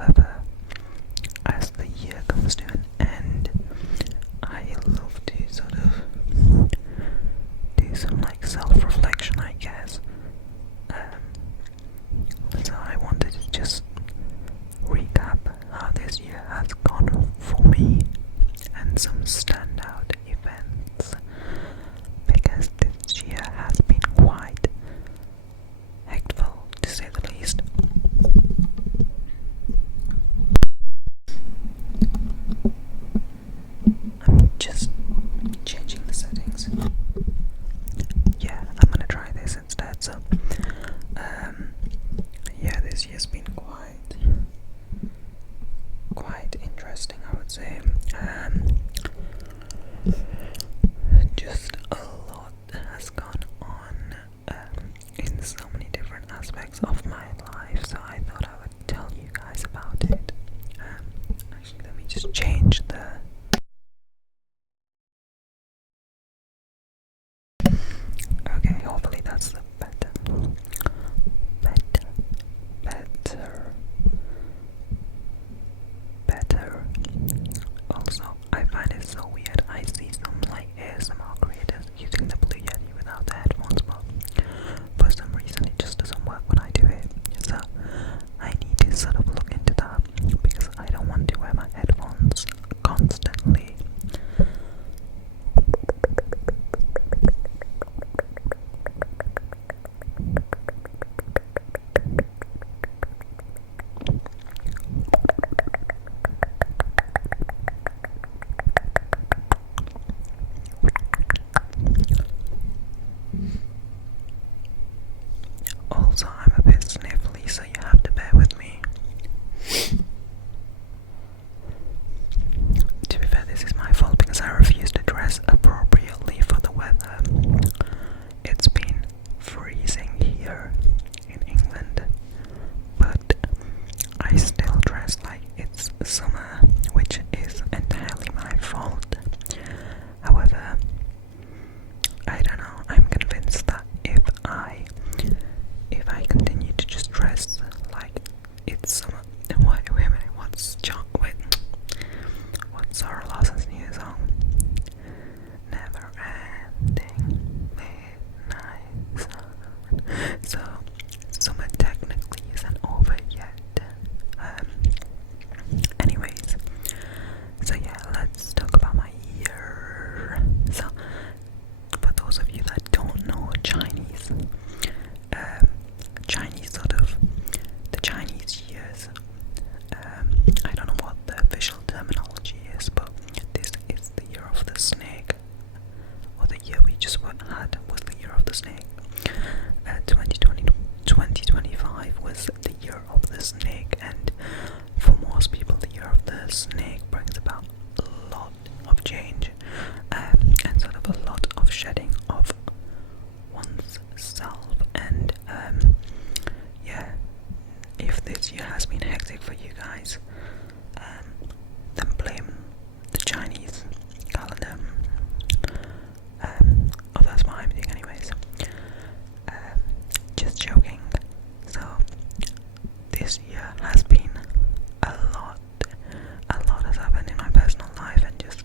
However, as the year comes to an end, I love to sort of do some like self-reflection, I guess. So I wanted to just recap how this year has gone for me and some standout events, because this year has been quite hectic, to say the least. I'm just changing the settings. Yeah, I'm gonna try this instead. So, yeah, this year's been quite interesting, I would say. Just a lot has gone on in so many different aspects of my life, so I thought I would tell you guys about it. Actually, let me just change the. Okay, hopefully that's the better. Also, I find it so weird. I see some like ASMR creators using the Blue Yeti without the headphones, but for some reason it just doesn't work when I do it. So I need to sort of look into that, because I don't want to wear my headphones constantly. Also, I'm a bit sniffly, so you have to bear with me. To be fair, this is my fault because I refuse to dress appropriately for the weather. It's been freezing here in England, but I still dress like it's summer, which is entirely my fault. However, I don't know, I'm convinced that if I continue to just dress like it's summer. Wait a minute, what's Sarah Larson's new song? Never ending midnight sun. So summer technically isn't over yet. Anyways, so yeah, let's talk about my year. So for those of you that don't know Chinese, sort of the Chinese years, I don't know what the official terminology is, but this is the year of the snake, or the year we just had was the year of the snake. 2025 was the year of the snake, and for most people the year of the snake brings about a lot of change, and sort of a lot of shedding of one's self. And yeah, if this year has been hectic for you guys, then blame the Chinese calendar. Oh, that's what I'm doing anyways. Just joking. So this year has been a lot has happened in my personal life, and just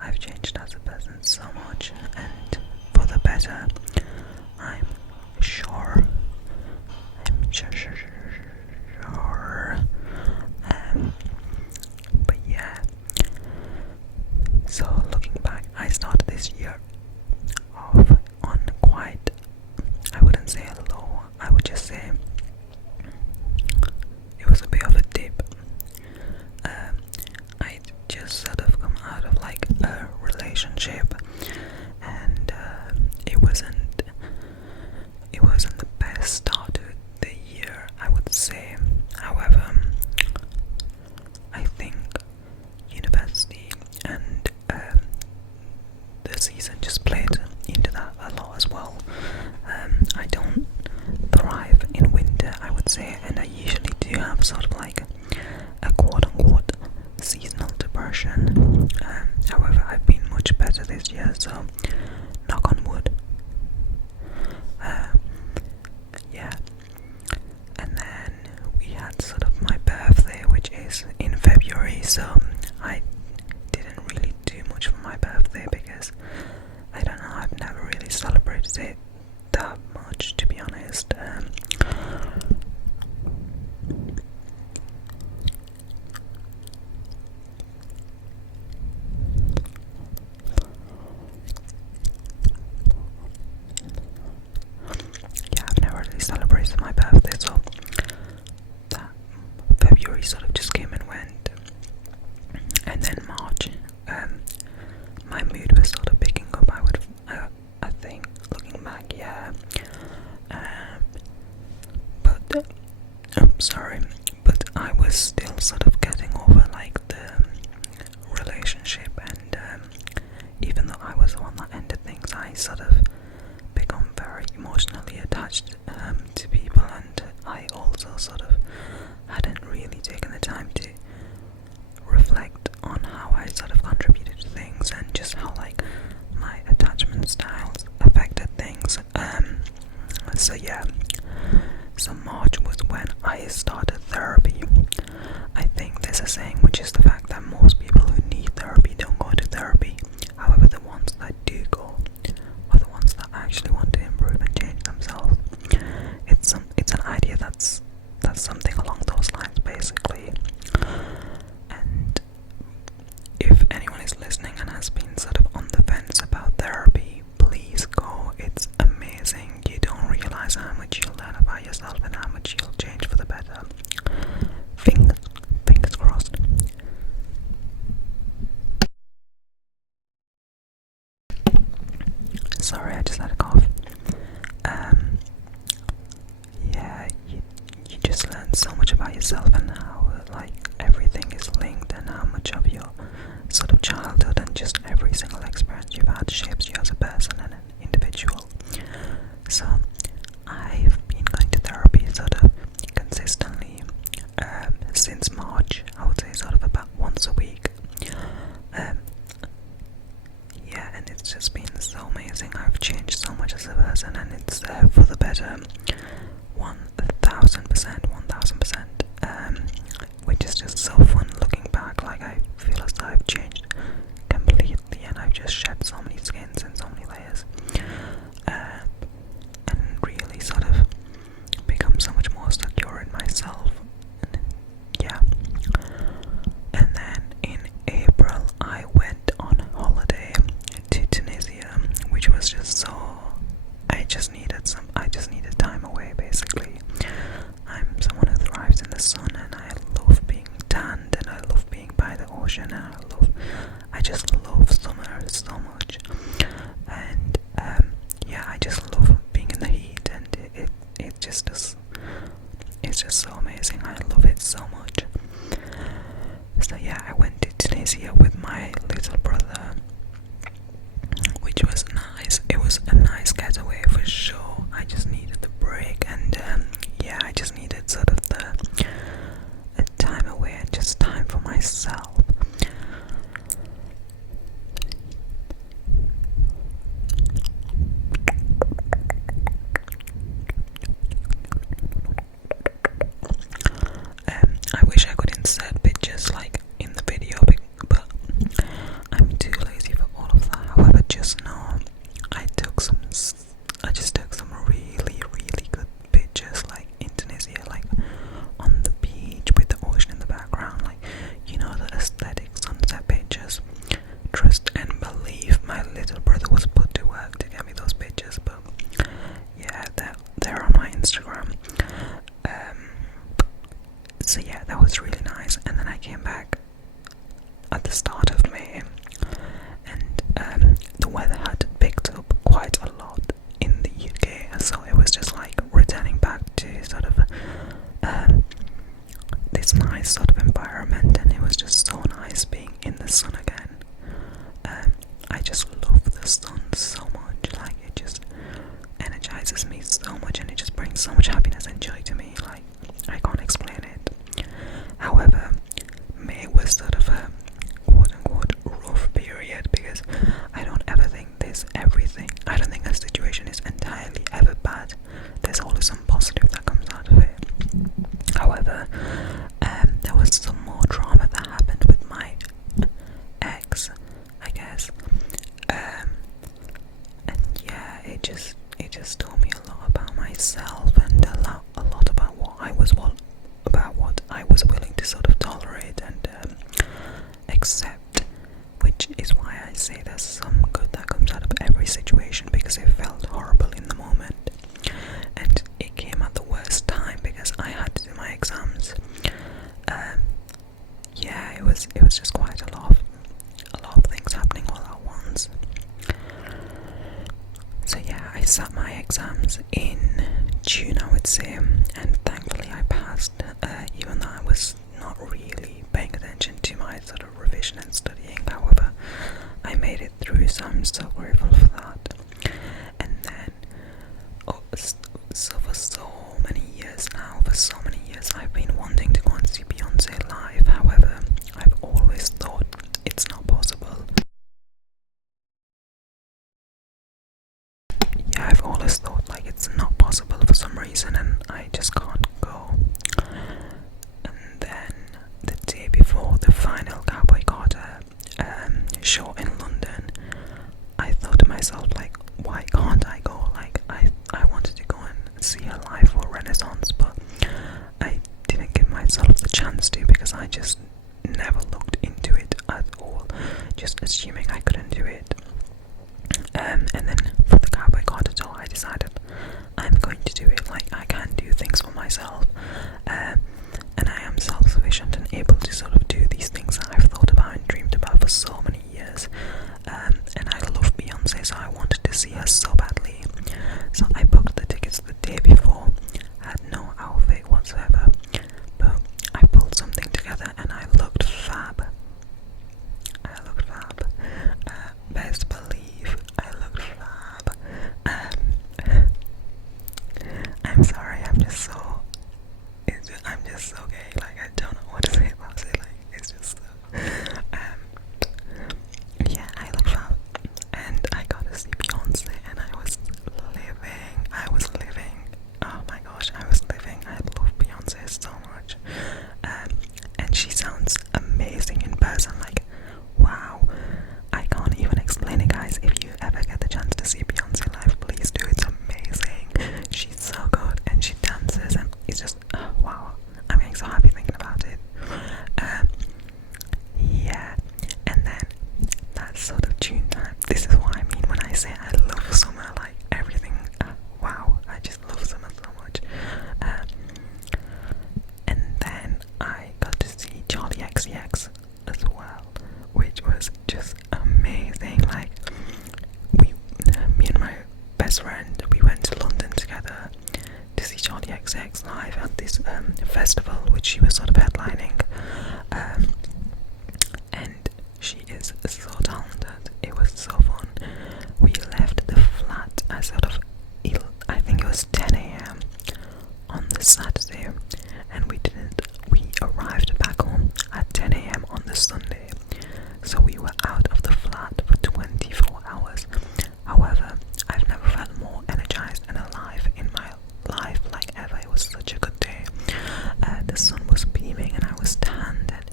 I've changed as a person so much, and for the better. I'm sure. But yeah. So looking back, I started this year off on quite, I wouldn't say a low, I would just say it was a bit of a dip. I just sort of come out of like a relationship, and it wasn't the best start to the year, I would say. However, I think university and the season just played into that a lot as well. I don't thrive in winter, I would say, and I usually do have sort of like a quote-unquote seasonal depression. However, I've been much better this year, so knock on wood. Yeah. And then we had sort of my birthday So I didn't really do much for my birthday because I don't know, I've never really celebrated it that much, to be honest. Yeah, I've never really celebrated my birthday, so that February sort of just came and went. And then March, my mood was sort of picking up. I think, looking back, yeah. But sorry, but I was still sort of getting over like the relationship, and even though I was the one that ended things, I sort of become very emotionally attached to people, and I also sort of hadn't really taken the time to reflect on how I sort of contributed to things and just how like my attachment styles affected things. So yeah, so March was when I started therapy. I think there's a saying, which is the fact that most people who need therapy don't go to therapy. However, the ones that do go are the ones that actually want to improve and change themselves. It's an idea that's something along those lines, basically. And if anyone is listening and has been sort of on the fence about therapy, please go. It's amazing. You don't realize how much you'll learn about yourself and how much you'll change for the better. Fingers crossed. Sorry, I just had a cough. Yeah, you just learn so much about yourself and how like everything is linked, and how much of your sort of childhood and just every single experience you've had shapes you as a person and an individual. So I've been going to therapy sort of consistently since March. I would say sort of about once a week. Yeah, and it's just been so amazing. I've changed so much as a person, and it's for the better. 1000%, which is just so fun looking back. Like, I feel as though I've changed completely, and I've just shed so many skins and so many layers, and really sort of become so much more secure in myself. And yeah. And then in April I went on holiday to Tunisia, which was just so, I just needed time away, basically. I'm someone who thrives in the sun, and I love being tanned, and I love being by the ocean, and I just love summer so much. And yeah, I just love being in the heat, and it just is, it's just so amazing. I love it so much. So yeah, I went to Tunisia with my little brother, which was nice. It was a nice getaway for sure. I just needed the break, and yeah, I just needed sort of the time away and just time for myself. I wish I could insert pictures like in the video, but I'm too lazy for all of that. However, just know I just took some really, really good pictures, like in Tunisia, like on the beach with the ocean in the background, like, you know, the aesthetic sunset pictures. Trust and believe, my little brother was put to work to get me those pictures, but yeah, they're on my Instagram. So yeah, that was really nice. And then I came back at the start of May, and the weather had picked up quite a lot in the UK, so it was just like returning back to sort of this nice sort of environment, and it was just so nice being in the sun again. I just love the sun so much. Like, it just energizes me so much, and it just brings so much happiness and joy to me. Like, I can't explain it. However, May was sort of a quote-unquote rough period, because I don't ever think there's everything. I don't think a situation is entirely ever bad. There's always some positive that comes out of it. However, there was some more drama that happened with yeah, it was just quite a lot of things happening all at once. So yeah, I sat my exams in June, I would say, and thankfully I passed, even though I was not really paying attention to my sort of revision and studying. However, I made it through, so I'm so grateful for that. And then, so for so many years now, I've been wanting to go and see Beyonce live. However, I've always thought it's not possible. Yeah, I've always thought like it's not possible for some reason, and I just can't go. And then the day before the final Cowboy Carter show in London, I thought to myself like, why can't I go? Like I wanted to go and see her live for Renaissance, but I didn't give myself the chance to because I just never looked into it at all, just assuming I couldn't do it. And then for the Cowboy Carter tour, I decided I'm going to do it. Like, I can do things for myself, and I am self-sufficient and able to sort of do these things that I've thought about and dreamed about for so many years. And I love Beyonce, so I wanted to see her so badly. So I booked the tickets the day before. I had no outfit whatsoever, but I pulled something together and I looked fab. Best believe I looked fab. I'm sorry, I'm just so gay. Like, I don't know what to say about it. Like, it's just yeah, I look fab, and I got to see Beyonce, and I was living. Oh my gosh, I was living. I love Beyonce so much, and she sounds amazing in person. Like, wow, I can't even explain it, guys. If you ever get the chance to see Beyonce live, please do. It's amazing. She's so good, and she dances, and it's just wow. I'm getting so happy thinking about it. Yeah, and then that's sort of June time. This is what I mean when I say I love summer. Like, everything. Wow, I just love summer so much. And then I got to see Charlie XCX as well, which was just amazing. Like, me and my best friend, we went to London together to see Charlie XCX live at this festival which she was sort of headlining, and she is so talented. It was so fun. We left the flat at sort of, I think it was 10 a.m. on the Saturday, and we arrived back home at 10 a.m. on the Sunday, so we were out of the flat for 24 hours. However, I've never felt more energized and alive in my life, like ever. It was such a good day. The sun was beaming and I was tanned, and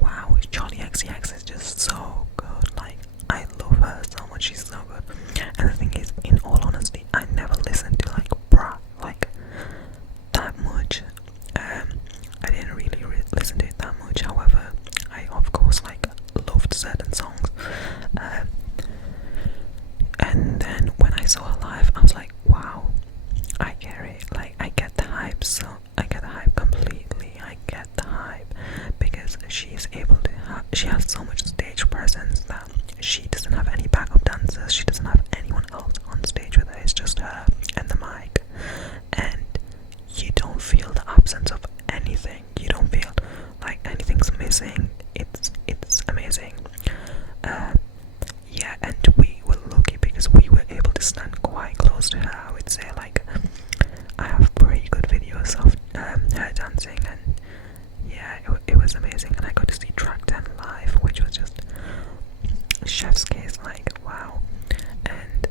wow, Charlie XCX is just so good. Like, I love her so much. She's so good. And the thing is, in all honesty, I never listened to like that much. I didn't really listen to it that much. However, I of course like loved certain songs. And then when I saw her live, I was like, wow, I get it. Like, I get the hype. So I get the hype completely. I get the hype because she's able to she has so much stage presence that she doesn't have any backup dancers. She doesn't have anyone else on stage with her. It's just her and the mic, and you don't feel the absence of anything. You don't feel like anything's missing. It's amazing. Yeah, and we were lucky because we were able to stand quite close to her. I would say, like, I have pretty good videos of her dancing, and yeah, it was amazing. And I got to see Track 10 live, which was just chef's kiss. Like, wow. And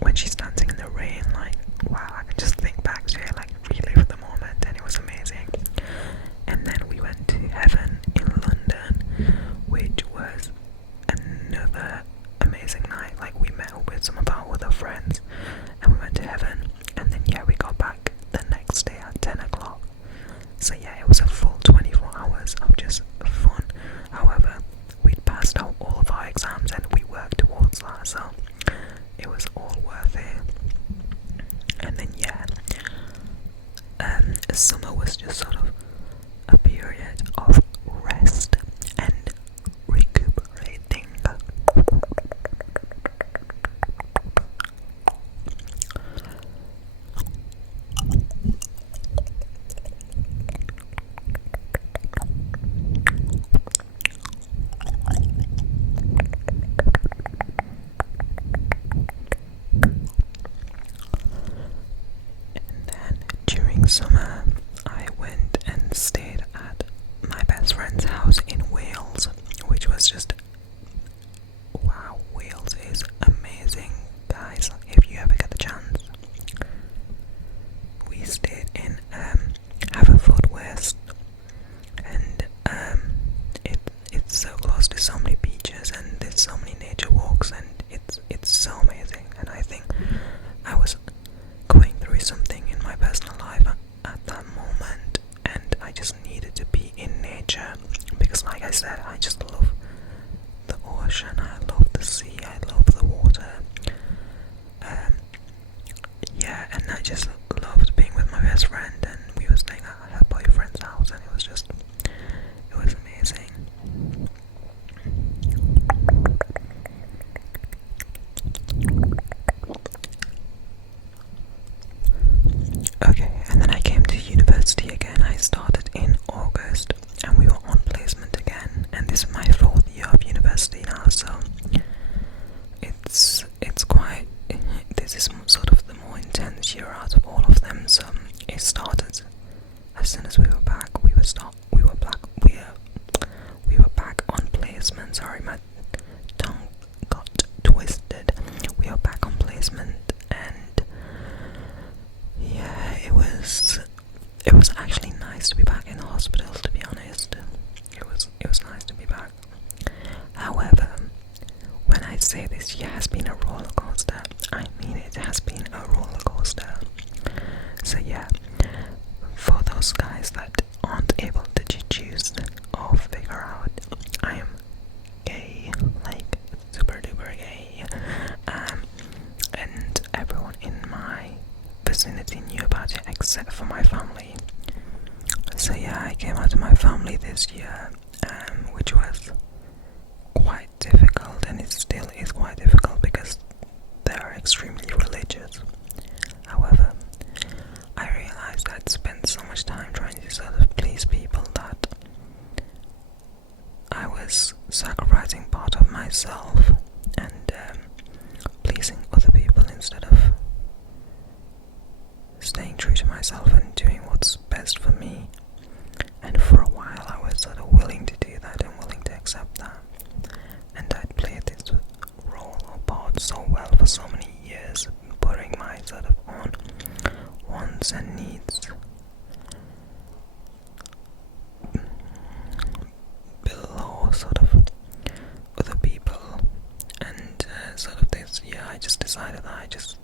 when she's dancing in the rain, like, wow, I can just think back to it, like, relive the moment, and it was amazing. And then we went to Heaven in London, which was another amazing night. Like, we met up with some of our other friends and we went to Heaven, and then yeah, we got back the next day at 10 o'clock. So yeah, it was a full 24 hours of just fun. However, we'd passed out all of our exams and we worked towards that, so it was all worth it. And then yeah, summer was just sort of a period of nature, because like I said, I just love the ocean, I love the sea, I love the water. Yeah, and I just loved being with my best friend, and we were staying at her boyfriend's house, and it was amazing. Okay, and then I came to university again. I started in August, and we were on placement again, and this is my 4th year of university now, so it's quite, this is sort of the more intense year out of all of them. So it started as soon as we were back. We were back on placement. Sorry, my tongue got twisted. We were back on placement, and yeah, it was actually nice to be back in the hospital, to be honest. It was nice to be back. However, when I say this year has been a roller coaster, I mean it has been a roller coaster. So yeah, for those guys that aren't able to choose or figure out, I am gay, like super duper gay, and everyone in my vicinity knew about it except for my family. So yeah, I came out to my family this year, which was quite difficult, and it still is quite difficult because they are extremely religious. However, I realized I'd spent so much time trying to sort of please people that I was sacrificing part of myself and pleasing other people instead of staying true to myself and doing what's best for me. And for a while I was sort of willing to do that and willing to accept that. And I'd played this role or part so well for so many years, putting my sort of own wants and needs below sort of other people. And sort of this year I just decided that I just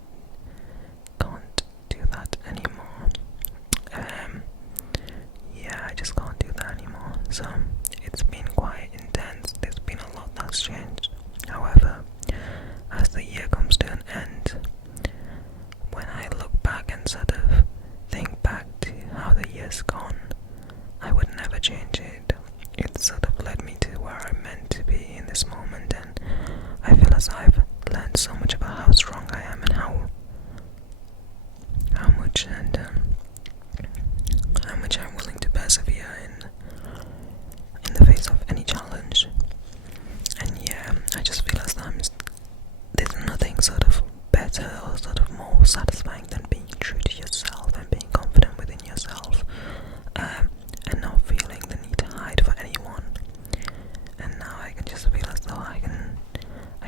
can't do that anymore. Yeah, I just can't do that anymore. So it's been quite intense. There's been a lot that's changed. However, as the year comes to an end, when I look back and sort of think back to how the year's gone, I would never change it. It sort of led me to where I'm meant to be in this moment, and I feel as I've learned so much about how strong I am and how much I'm willing to persevere in the face of any challenge. And yeah, I just feel as though there's nothing sort of better or sort of more satisfying than being true to yourself and being confident within yourself, and not feeling the need to hide for anyone. And now I can just feel as though I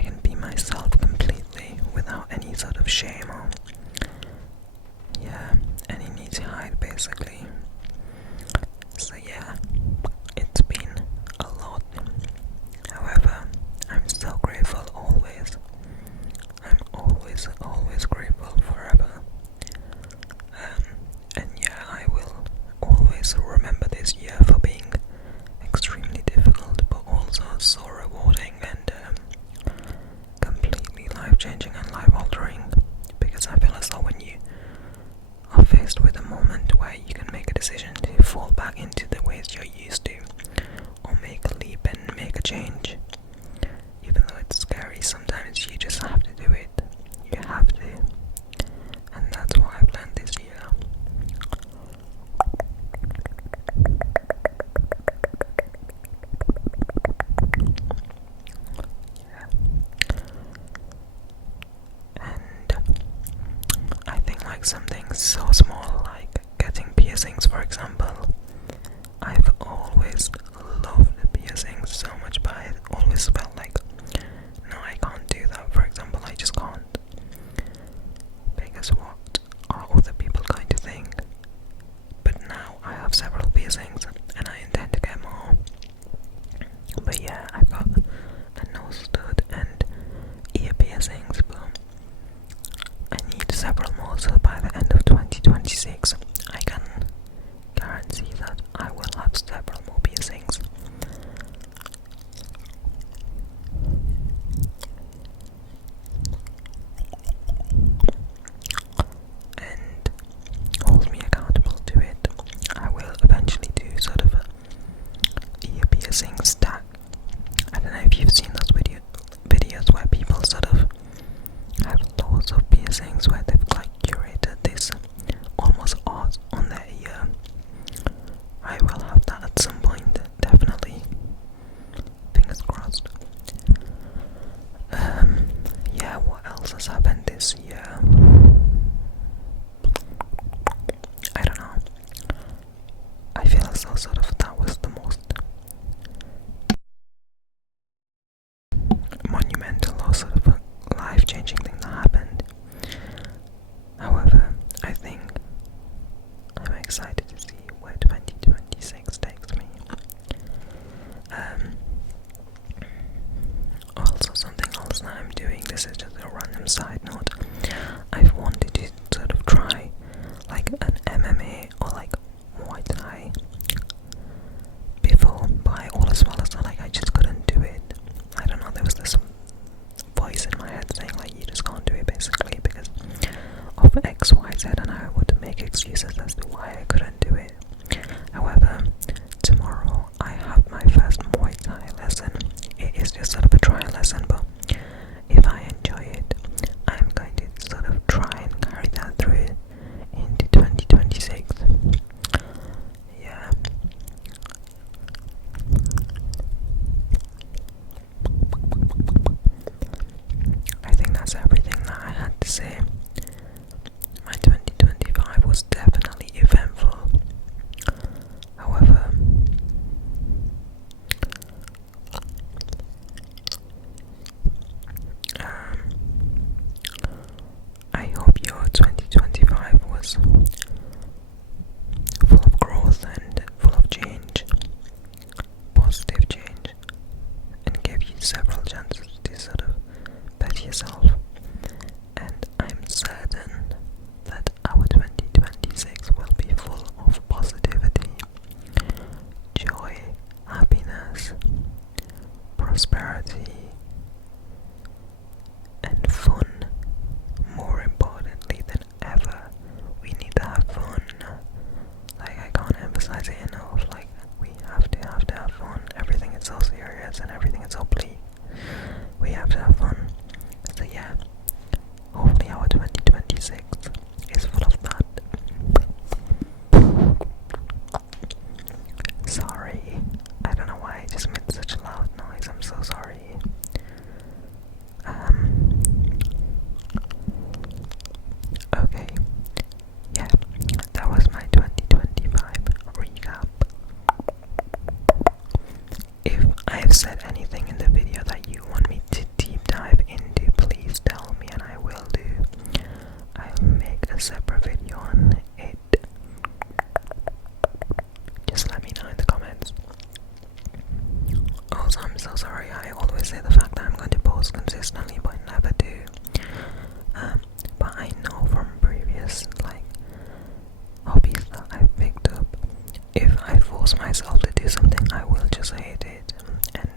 can be myself completely without any sort of shame or any need to hide, basically. So yeah, it's been a lot. However, I'm so grateful always. I'm always grateful forever. And yeah, I will always remember this year for being extremely difficult, but also so rewarding and completely life-changing and life-altering. Because I feel as though when you are faced with a moment where you can make a decision to fall back into the ways you're used to, or make a leap and make a change, even though it's scary, sometimes you just have to do it. You have to. And that's what I've learned this year. Yeah. And I think like something so small like getting piercings, for example. I've always loved piercings so much, but I always felt like, no, I can't do that. For example, I just can't. Because what are other people going to think? But now I have several piercings and I intend to get more. But yeah, I've got a nose stud and ear piercings, but I need several more, so by the end of 2026 I can guarantee that I will have several more piercings. that was the most monumental or sort of life-changing thing that happened. However, I think I'm excited to see where 2026 takes me. Also, something else that I'm doing, this is just a random side note, I've wanted to sort of try like an MMA or like Muay Thai before, but all as well as that, like I just couldn't do it. I don't know, there was this voice in my head saying like you just can't do it basically because of X, Y, Z, and I would make excuses as to why I couldn't do it. However, tomorrow I have my first Muay Thai lesson. It is just sort of a trial lesson, but if I enjoy it, I'm going to sort of try and carry that through into 2026. Yeah. I think that's everything that I had to say. My 2025 was definitely eventful. However, I hope your 2025 was full of growth and full of change, positive change, and gave you several chances to sort of better yourself. And I'm certain that our 2026 will be full of positivity, joy, happiness, prosperity, and fun. More importantly than ever, we need to have fun. Like, I can't emphasize it enough. Like, we have to have fun. Everything is so serious and everything is so bleak. We have to have fun. So yeah, hopefully our 2026 is full of that. Sorry, I don't know why I just made such a loud noise. I'm so sorry. Okay, yeah, that was my 2025 recap. If I've said anything in the video that you want me to deep dive into, please tell me and I will do. I'll make a separate video on it. Just let me know in the comments. Also, I'm so sorry, I always say the fact that I'm going to post consistently but never do. But I know from previous like hobbies that I've picked up, if I force myself to do something I will just hate it, and